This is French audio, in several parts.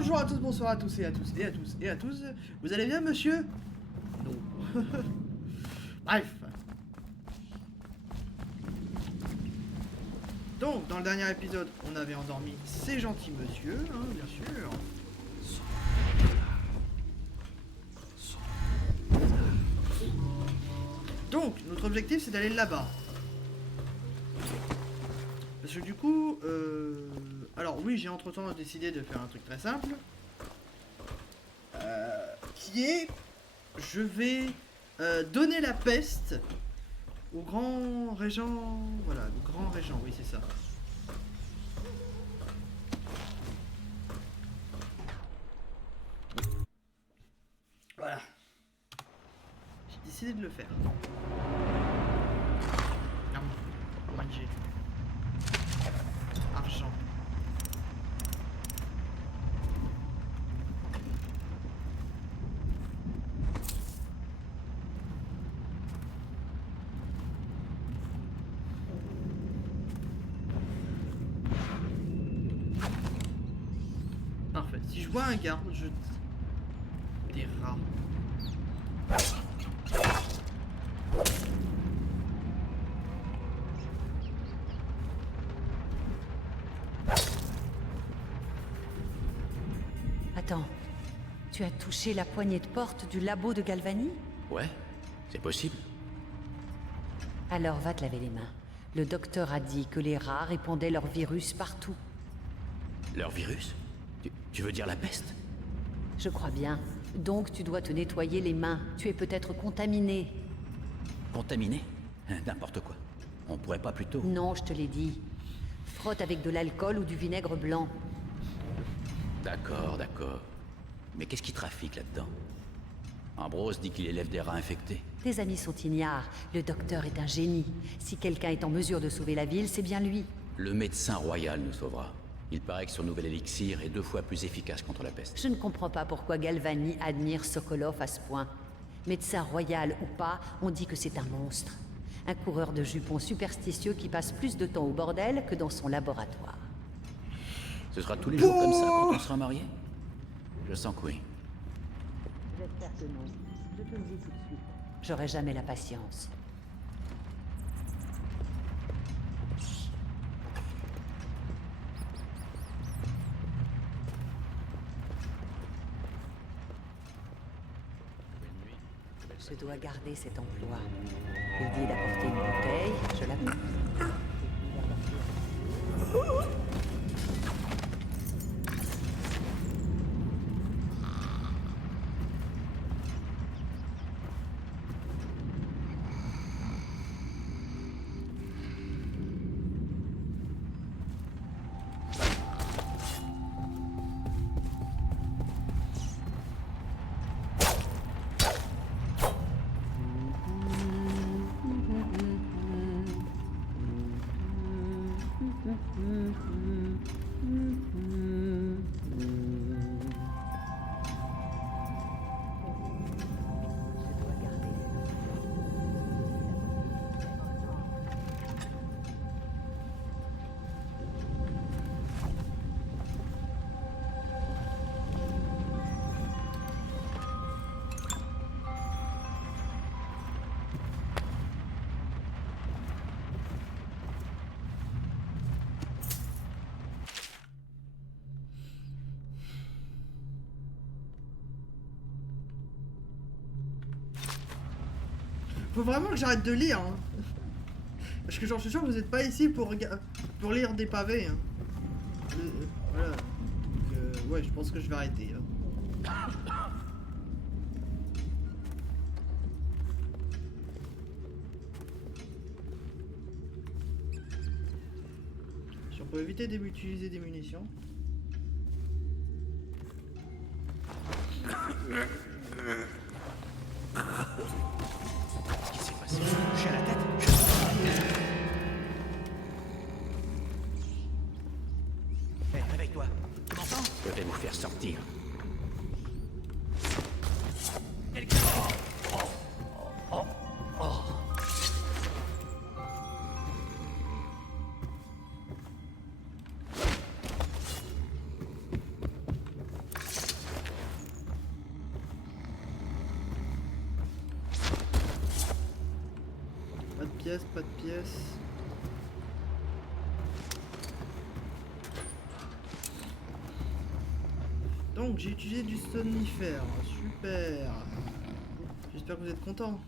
Bonjour à tous, bonsoir à tous et à tous et à tous et à tous. Vous allez bien, monsieur? Non. Bref. Donc, dans le dernier épisode, on avait endormi ces gentils monsieur, hein, bien sûr. Donc, notre objectif, c'est d'aller là-bas. Parce que du coup, alors oui, j'ai entre-temps décidé de faire un truc très simple. Qui est, je vais donner la peste au grand régent, voilà, le grand régent, oui c'est ça. Voilà. J'ai décidé de le faire. Non, manger. Argent. Parfait. Si je vois un garde, je... Des rats. Attends, tu as touché la poignée de porte du labo de Galvani? Ouais, c'est possible. Alors va te laver les mains. Le docteur a dit que les rats répandaient leur virus partout. Leur virus? Tu veux dire la peste? Je crois bien. Donc tu dois te nettoyer les mains. Tu es peut-être contaminé. Contaminé? N'importe quoi. On pourrait pas plutôt... Non, je te l'ai dit. Frotte avec de l'alcool ou du vinaigre blanc. D'accord, d'accord. Mais qu'est-ce qui trafique là-dedans? Ambrose dit qu'il élève des rats infectés. Tes amis sont ignares. Le docteur est un génie. Si quelqu'un est en mesure de sauver la ville, c'est bien lui. Le médecin royal nous sauvera. Il paraît que son nouvel élixir est 2 fois plus efficace contre la peste. Je ne comprends pas pourquoi Galvani admire Sokolov à ce point. Médecin royal ou pas, on dit que c'est un monstre. Un coureur de jupons superstitieux qui passe plus de temps au bordel que dans son laboratoire. Ce sera tous les jours comme ça quand on sera mariés? Je sens que oui. J'espère que non. Je te le dis tout de suite. J'aurai jamais la patience. Je dois garder cet emploi. Il dit d'apporter une bouteille, je l'apporte. Faut vraiment que j'arrête de lire, hein. Parce que j'en suis sûr que vous êtes pas ici pour lire des pavés, hein. Voilà. Donc, ouais, je pense que je vais arrêter, hein. Si on peut éviter d'utiliser des munitions. Qu'est-ce qui s'est passé? J'ai à la tête? Hé, réveille-toi. Tu m'entends? Je vais vous faire sortir. pièces, pas de pièces. Donc j'ai utilisé du somnifère, super. J'espère que vous êtes contents.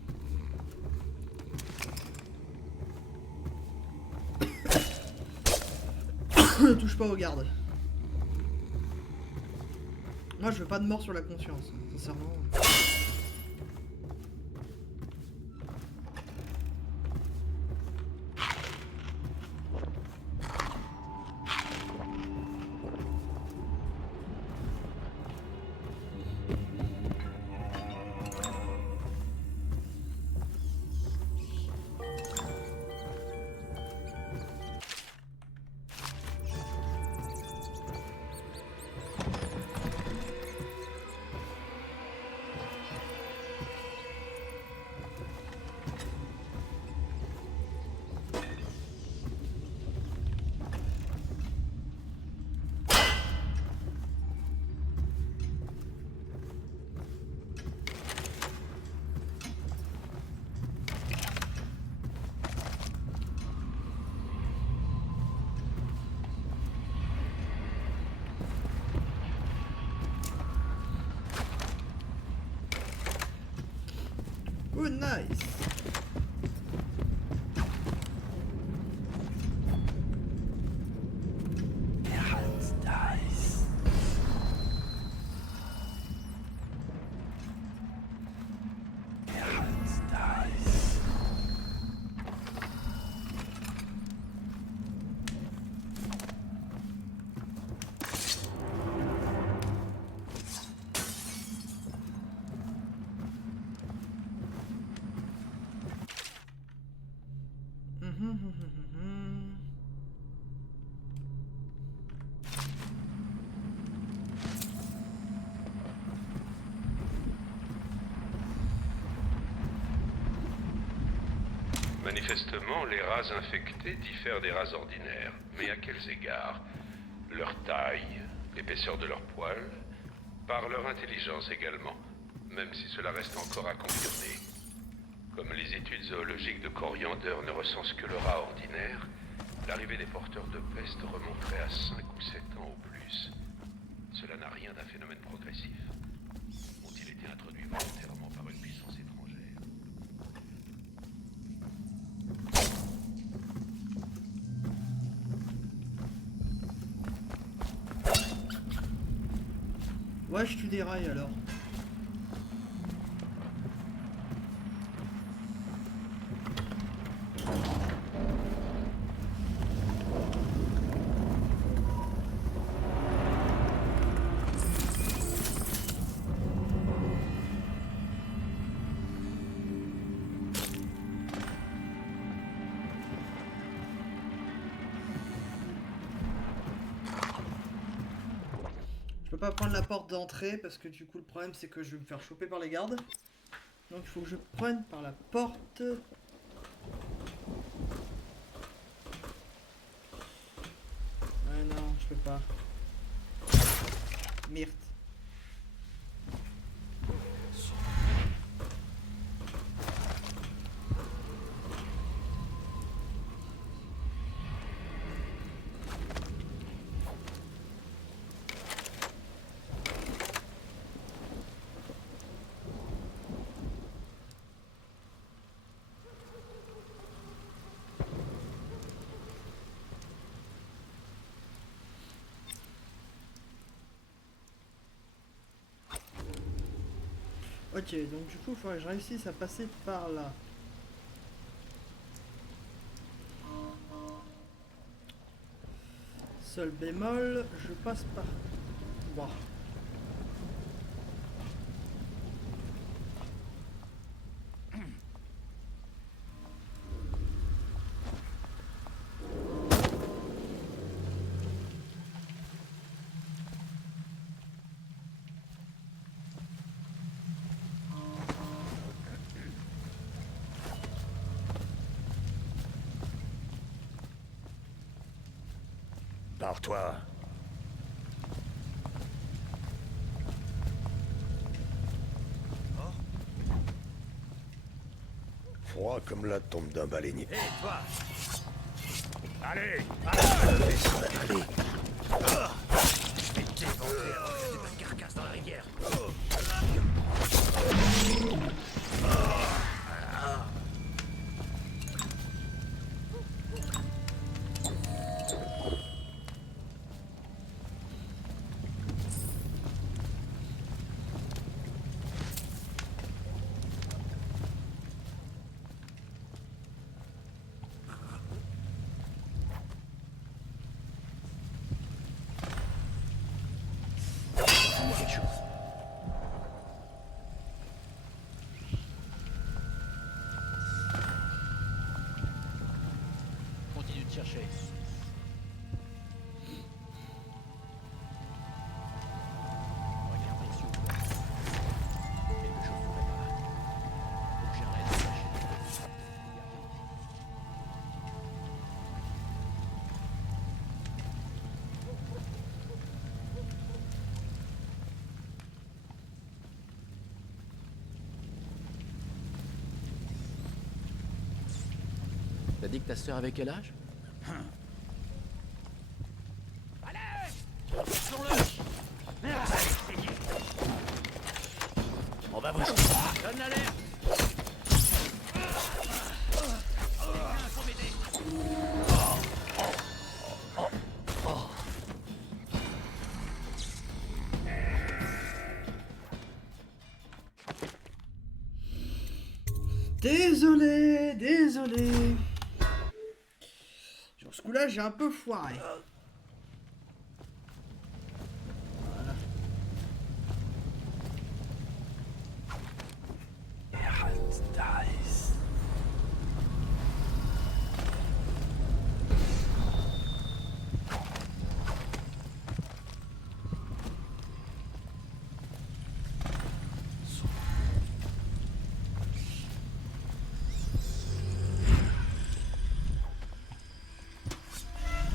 Ne touche pas aux gardes. Moi je veux pas de mort sur la conscience, sincèrement. Oh nice. Manifestement, les rats infectés diffèrent des rats ordinaires. Mais à quels égards? Leur taille, l'épaisseur de leurs poils, par leur intelligence également, même si cela reste encore à confirmer. Comme les études zoologiques de Coriander ne recensent que le rat ordinaire, l'arrivée des porteurs de peste remonterait à 5 ou 7 ans au plus. Cela n'a rien d'un phénomène progressif. Ont-ils été introduits volontairement par une puissance étrangère? Ouais, je tue des rails alors. Je peux pas prendre la porte d'entrée parce que du coup le problème c'est que je vais me faire choper par les gardes. Donc il faut que je prenne par la porte. Ouais non, je peux pas. Merde. Ok, donc du coup, il faudrait que je réussisse à passer par là. Seul bémol, je passe par... Wow. Barre-toi. Froid comme la tombe d'un baleinier. Hé, toi! Allez! Allez. Je vais te défoncer avant que tu fasses carcasse dans la rivière. Quelque chose. Continue de chercher. Regardez s'il vous plaît. Quelque chose tourne par là. Faut que j'arrête de chercher. Regardez. T'as dit que ta sœur avait quel âge? Allez! On va voir. Donne l'alerte! Faut m'aider. Désolé, désolé. Sur ce coup-là, j'ai un peu foiré. Voilà.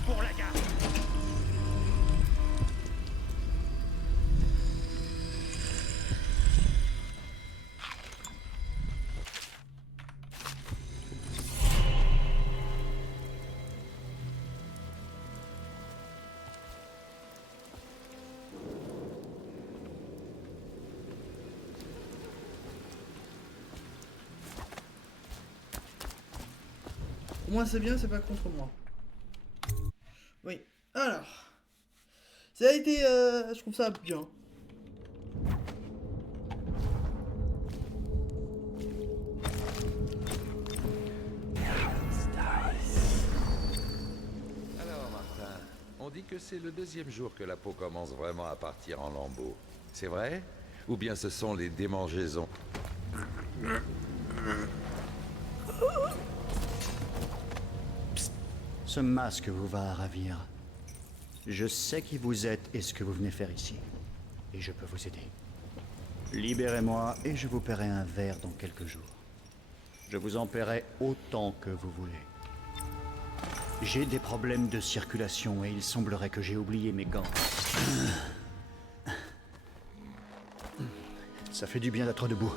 Pour la gare! Au moins c'est bien, c'est pas contre moi. Oui. Alors. Ça a été... je trouve ça bien. Alors, Martin, on dit que c'est le deuxième jour que la peau commence vraiment à partir en lambeaux. C'est vrai? Ou bien ce sont les démangeaisons? Ce masque vous va ravir. Je sais qui vous êtes et ce que vous venez faire ici. Et je peux vous aider. Libérez-moi et je vous paierai un verre dans quelques jours. Je vous en paierai autant que vous voulez. J'ai des problèmes de circulation et il semblerait que j'ai oublié mes gants. Ça fait du bien d'être debout.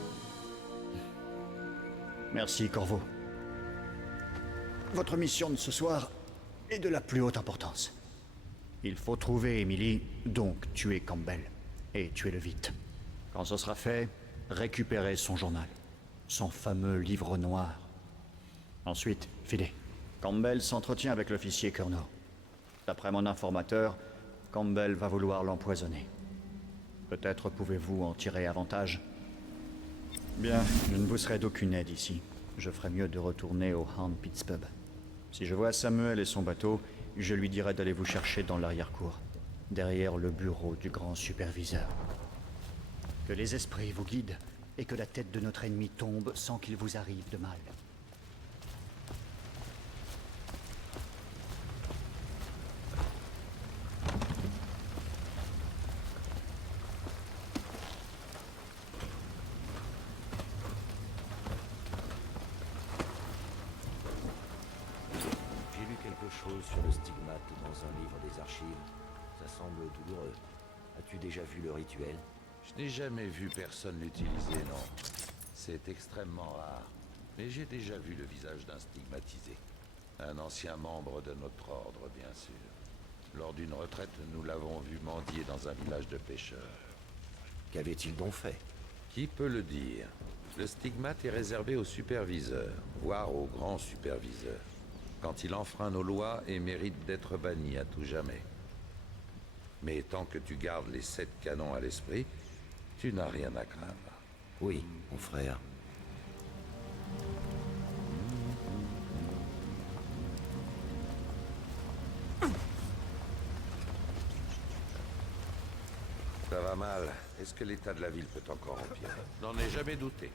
Merci, Corvo. Votre mission de ce soir est de la plus haute importance. Il faut trouver Emily, donc tuer Campbell. Et tuer-le vite. Quand ce sera fait, récupérez son journal. Son fameux livre noir. Ensuite, filez. Campbell s'entretient avec l'officier Curnow. D'après mon informateur, Campbell va vouloir l'empoisonner. Peut-être pouvez-vous en tirer avantage. Bien, je ne vous serai d'aucune aide ici. Je ferais mieux de retourner au Hand Pits Pub. Si je vois Samuel et son bateau, je lui dirai d'aller vous chercher dans l'arrière-cour, derrière le bureau du grand superviseur. Que les esprits vous guident et que la tête de notre ennemi tombe sans qu'il vous arrive de mal. J'ai lu quelque chose sur le stigmate dans un livre des archives. Ça semble douloureux. As-tu déjà vu le rituel? Je n'ai jamais vu personne l'utiliser, non. C'est extrêmement rare. Mais j'ai déjà vu le visage d'un stigmatisé. Un ancien membre de notre ordre, bien sûr. Lors d'une retraite, nous l'avons vu mendier dans un village de pêcheurs. Qu'avait-il donc fait? Qui peut le dire? Le stigmate est réservé aux superviseurs, voire aux grands superviseurs. Quand il enfreint nos lois et mérite d'être banni à tout jamais. Mais tant que tu gardes les 7 canons à l'esprit, tu n'as rien à craindre. Oui, mon frère. Ça va mal. Est-ce que l'état de la ville peut encore empirer? N'en ai jamais douté.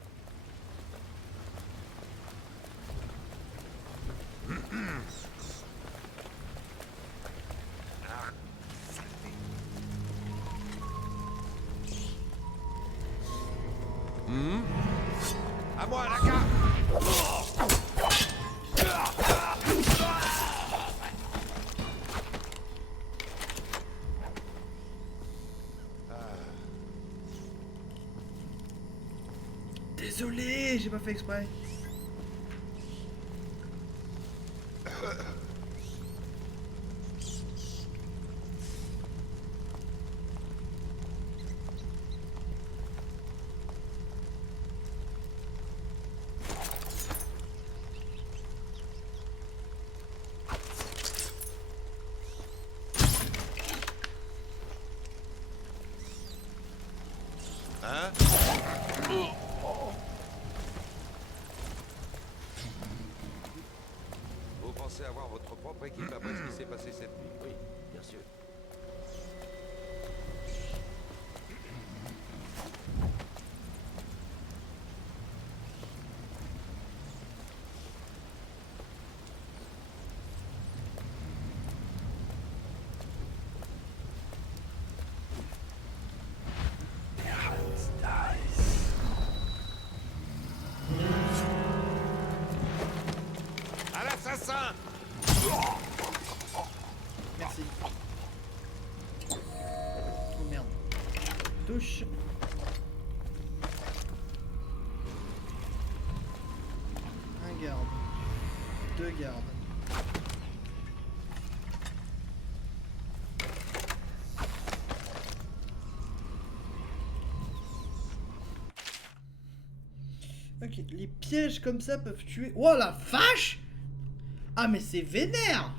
À moi, Naka! Désolé, j'ai pas fait exprès. Hein? Vous pensez avoir votre propre équipe après ce qui s'est passé cette nuit? Oui, bien sûr. À l'assassin! Merci. Oh merde. Touche. Un garde. 2 gardes. Ok, les pièges comme ça peuvent tuer. Oh la vache! Ah mais c'est vénère!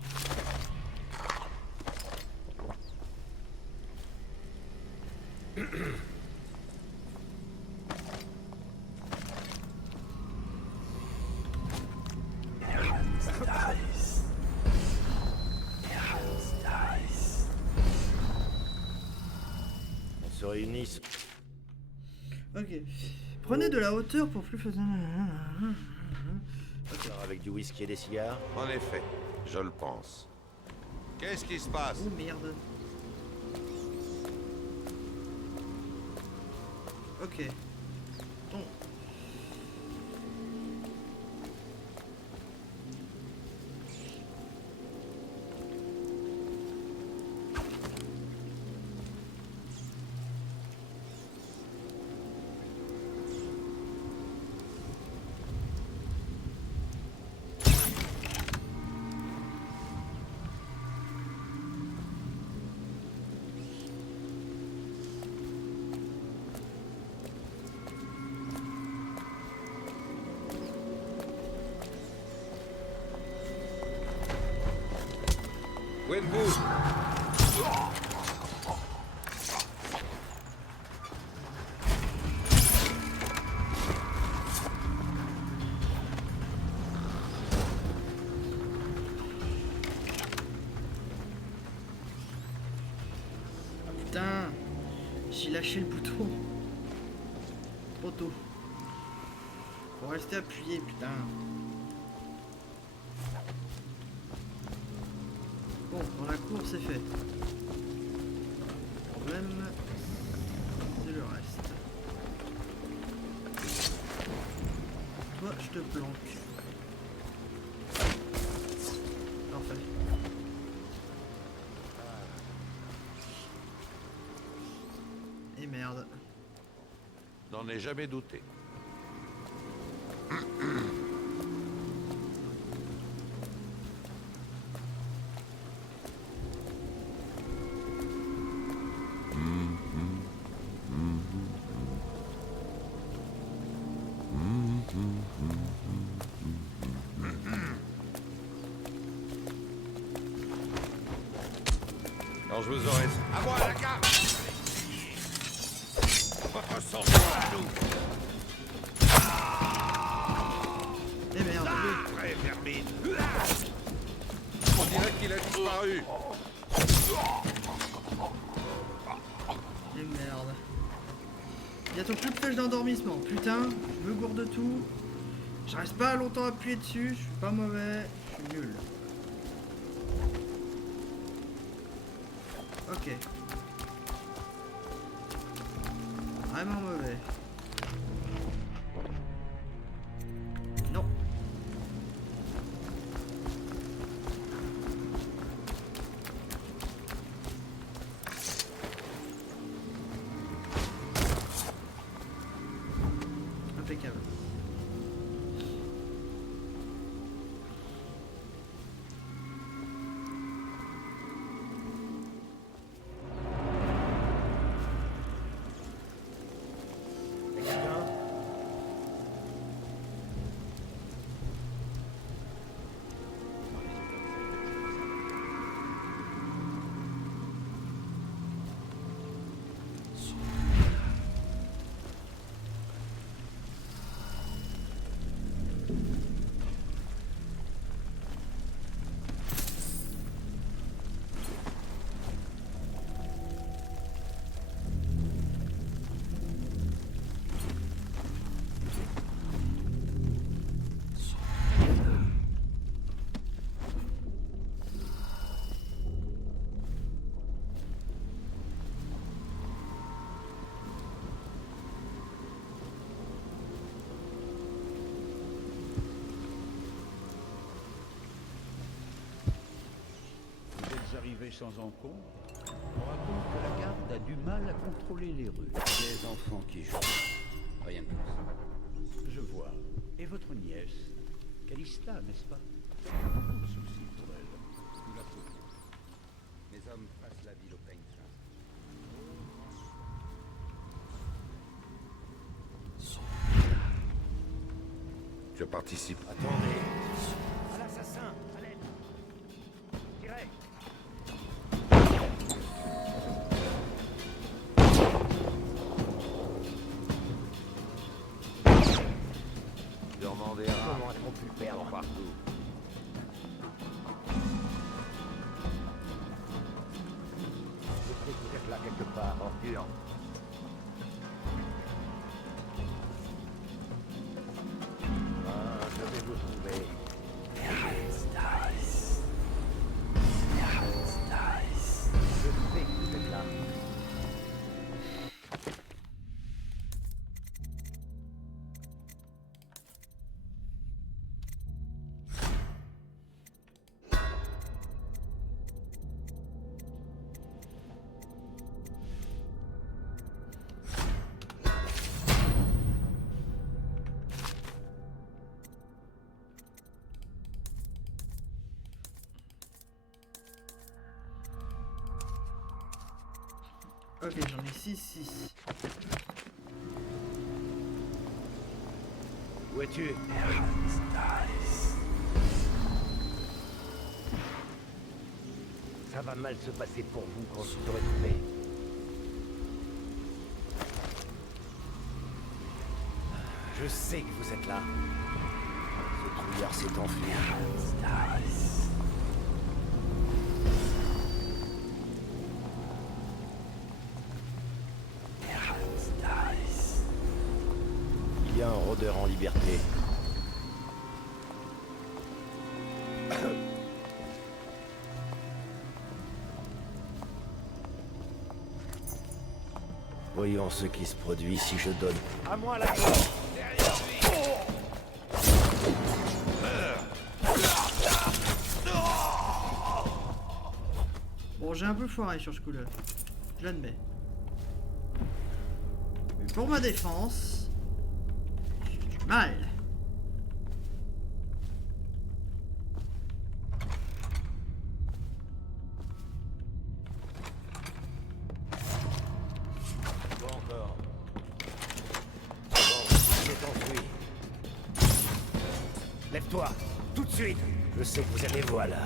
On se réunit. Ok. Prenez de la hauteur pour plus facilement. Avec du whisky et des cigares. En effet, je le pense. Qu'est-ce qui se passe? Oh merde. Ok. Bon. Où êtes-vous? Putain. J'ai lâché le bouton. Trop tôt. Faut rester appuyé, putain. Bon, dans la cour, c'est fait. Le problème, c'est le reste. Toi, je te planque. Parfait. Et merde. N'en ai jamais douté. Quand je vous aurai... À moi, la garde! Votre sang soit à nous! Eh merde, Prêt, vermine! On dirait qu'il a disparu. eh merde. Bientôt plus de flèches d'endormissement. Putain, je me gourde tout. Je reste pas longtemps appuyé dessus, je suis pas mauvais, je suis nul. Ok. Vraiment mauvais. Non. Impeccable. Arrivé sans encombre, on raconte que la garde a du mal à contrôler les rues. Les enfants qui jouent. Rien de plus. Je vois. Et votre nièce, Calista, n'est-ce pas? Beaucoup de soucis pour elle. Nous la trouvons. Mes hommes passent la ville au peigne. Je participe. Attendez. À l'assassin! À l'aide! Tirez! Normandie, Comment a-t-on pu le perdre? partout. Je sais que vous êtes là quelque part, ordure. Ah, je vais vous trouver. Je sais que vous êtes là. Ok, j'en ai 6. Où es-tu? Ça va mal se passer pour vous quand je t'aurai trouvé. Je sais que vous êtes là. Ce trouillard s'est enfui. Il y a un rôdeur en liberté. Voyons ce qui se produit si je donne. À moi la corde! Derrière lui! Bon, j'ai un peu foiré sur ce coup-là. Je l'admets. Mais pour ma défense, j'ai du mal. Pas encore. Bon, il s'est enfui. Lève-toi, tout de suite. Je sais que vous allez, voilà.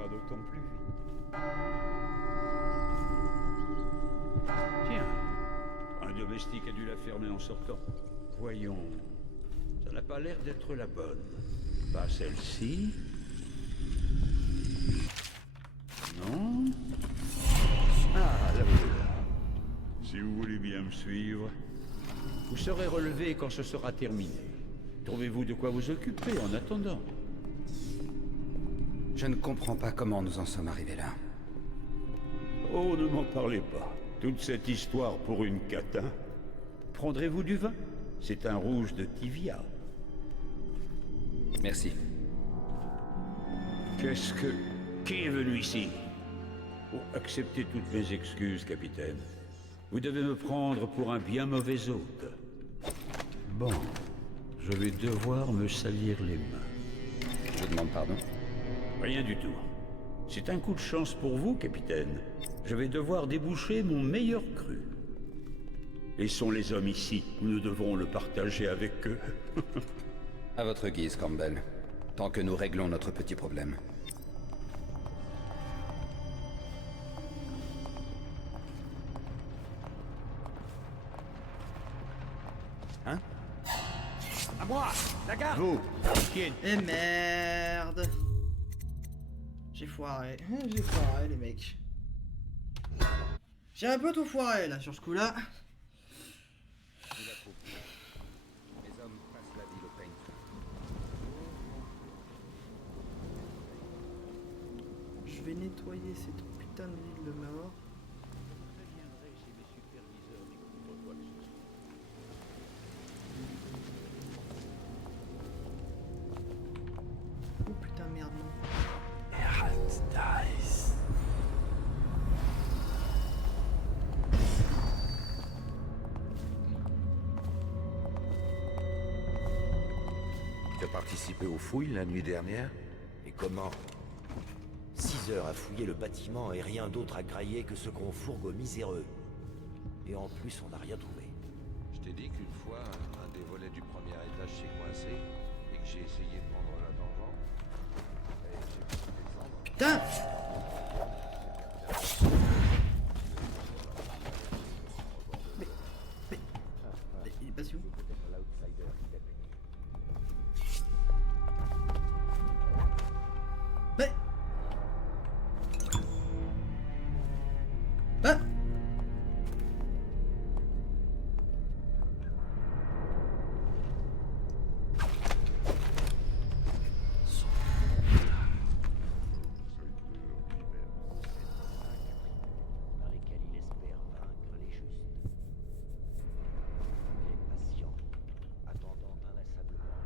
sera d'autant plus vite. Tiens, un domestique a dû la fermer en sortant. Voyons, ça n'a pas l'air d'être la bonne. Pas celle-ci. Non. Ah, la voilà. Si vous voulez bien me suivre, vous serez relevé quand ce sera terminé. Trouvez-vous de quoi vous occuper en attendant. Je ne comprends pas comment nous en sommes arrivés là. Oh, ne m'en parlez pas. Toute cette histoire pour une catin. Prendrez-vous du vin? C'est un rouge de Tivia. Merci. Qu'est-ce que... Qui est venu ici? Oh, acceptez toutes mes excuses, capitaine. Vous devez me prendre pour un bien mauvais hôte. Bon, je vais devoir me salir les mains. Je demande pardon. Rien du tout. C'est un coup de chance pour vous, capitaine. Je vais devoir déboucher mon meilleur cru. Laissons les hommes ici, où nous devrons le partager avec eux. À votre guise, Campbell. Tant que nous réglons notre petit problème. Hein? À moi! La garde! Vous! Eh merde! J'ai foiré. J'ai foiré, les mecs. J'ai un peu tout foiré, là, sur ce coup-là. Les hommes passent la ville au peigne. Je vais nettoyer cette putain de ville de mort. Oh putain, merde, non. Tu as participé aux fouilles la nuit dernière? Et comment? 6 heures à fouiller le bâtiment et rien d'autre à grailler que ce qu'on fourgue aux miséreux. Et en plus, on n'a rien trouvé. Je t'ai dit qu'une fois, un des volets du premier étage s'est coincé et que j'ai essayé de prendre la tangente. Et j'ai pu descendre. Putain! Mais il est passé où? Mais... Ah! Par lesquels il espère vaincre les justes. Il est patient, attendant inlassablement.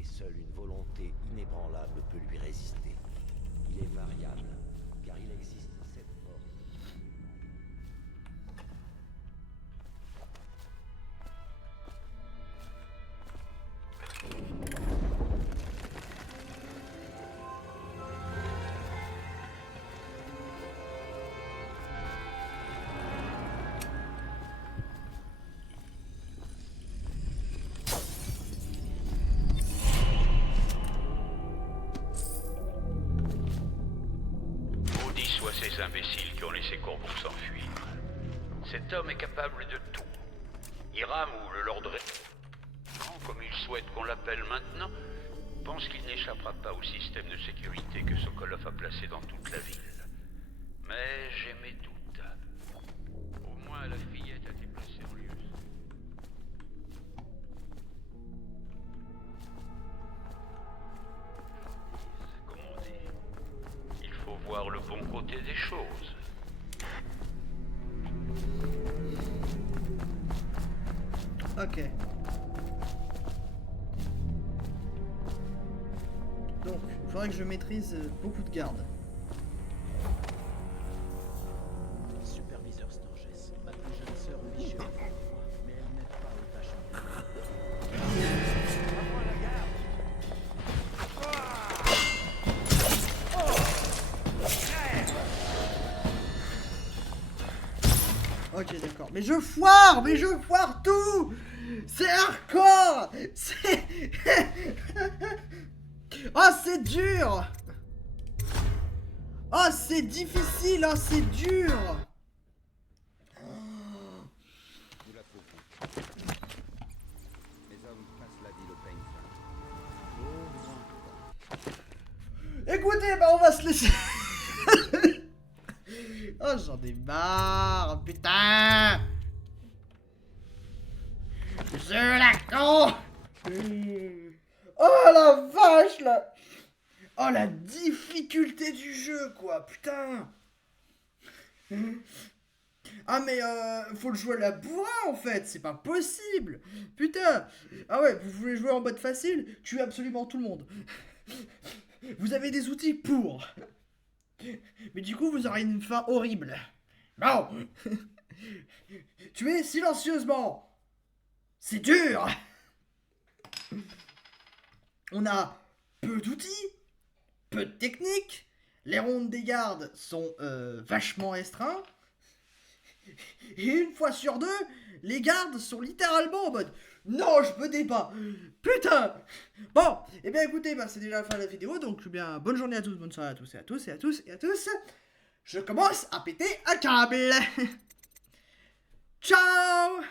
Et seule une volonté inébranlable peut lui résister. Il est variable, car il existe 7 forces. Maudits soient ces imbéciles qui ont laissé Courbon s'enfuir. Cet homme est capable de tout. Hiram ou le Lord Ray, comme il souhaite qu'on l'appelle maintenant, pense qu'il n'échappera pas au système de sécurité que Sokolov a placé dans toute la ville. Mais j'ai mes doutes. Au moins la fillette a été placée en lieu. Comme on dit, il faut voir le bon côté des choses. Ok. Donc, il faudrait que je maîtrise beaucoup de gardes. Superviseur Sturges, ma plus jeune sœur lui chérit, mais elle n'aide pas aux tâches. Ok, d'accord. Mais je foire tout. C'est hardcore. C'est... Oh, c'est dur. Oh, c'est difficile, oh, c'est dur. Nous la trouverons. Les hommes passent la ville au peigne fin. Écoutez, bah on va se laisser. Oh, j'en ai marre, putain. Je la con. Oh la vache là. Oh la difficulté du jeu quoi, putain. Ah mais faut le jouer à la bourrin en fait, c'est pas possible. Putain. Ah ouais, vous voulez jouer en mode facile, tuez absolument tout le monde. Vous avez des outils pour. Mais du coup vous aurez une fin horrible. Non. Tuez silencieusement. C'est dur. On a peu d'outils, peu de techniques, les rondes des gardes sont vachement restreints, et une fois sur deux, les gardes sont littéralement en mode « Non, je me débat ! Putain !» Bon, et bien écoutez, bah, c'est déjà la fin de la vidéo, donc bien bonne journée à tous, bonne soirée à tous et à tous et à tous et à tous. Je commence à péter un câble. Ciao.